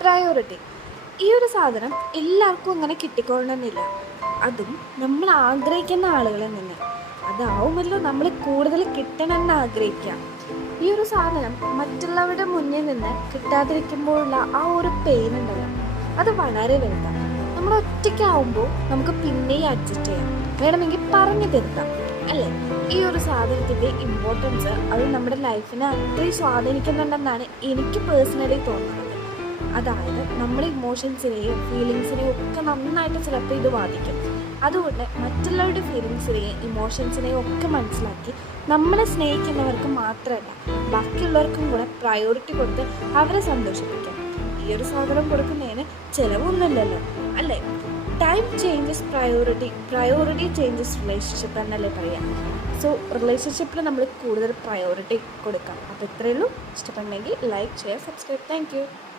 Priority. ഈ ഒരു സാധനം എല്ലാവർക്കും അങ്ങനെ കിട്ടിക്കൊള്ളണമെന്നില്ല. അതും നമ്മൾ ആഗ്രഹിക്കുന്ന ആളുകളിൽ നിന്ന്. അതാവുമല്ലോ നമ്മൾ കൂടുതൽ കിട്ടണമെന്ന് ആഗ്രഹിക്കാം. ഈ ഒരു സാധനം മറ്റുള്ളവരുടെ മുന്നിൽ നിന്ന് കിട്ടാതിരിക്കുമ്പോഴുള്ള ആ ഒരു പെയിൻ ഉണ്ടല്ലോ, അത് വളരെ വലുതാണ്. നമ്മൾ ഒറ്റയ്ക്കാവുമ്പോൾ നമുക്ക് പിന്നെയും അഡ്ജസ്റ്റ് ചെയ്യാം, വേണമെങ്കിൽ പറഞ്ഞു തിരുത്താം, അല്ലേ? ഈ ഒരു സാധനത്തിൻ്റെ ഇമ്പോർട്ടൻസ് അത് നമ്മുടെ ലൈഫിനെ അത്രയും സ്വാധീനിക്കുന്നുണ്ടെന്നാണ് എനിക്ക് പേഴ്സണലി തോന്നുന്നത്. അതായത് നമ്മുടെ ഇമോഷൻസിനെയും ഫീലിങ്സിനെയും ഒക്കെ നന്നായിട്ട് ചിലപ്പോൾ ഇത് ബാധിക്കും. അതുകൊണ്ട് മറ്റുള്ളവരുടെ ഫീലിങ്സിനെയും ഇമോഷൻസിനെയും ഒക്കെ മനസ്സിലാക്കി നമ്മളെ സ്നേഹിക്കുന്നവർക്ക് മാത്രമല്ല ബാക്കിയുള്ളവർക്കും കൂടെ പ്രയോറിറ്റി കൊടുത്ത് അവരെ സന്തോഷിപ്പിക്കാം. ഈ ഒരു സാധനം കൊടുക്കുന്നതിന് ചിലവൊന്നുമില്ലല്ലോ, അല്ലേ? Time changes priority, priority changes relationship എന്നല്ലേ പറയാം. സോ റിലേഷൻഷിപ്പിൽ നമ്മൾ കൂടുതൽ പ്രയോറിറ്റി കൊടുക്കാം. അപ്പോൾ ഇത്രയേ ഉള്ളൂ. ഇഷ്ടപ്പെട്ടെങ്കിൽ like, share, subscribe. Thank you.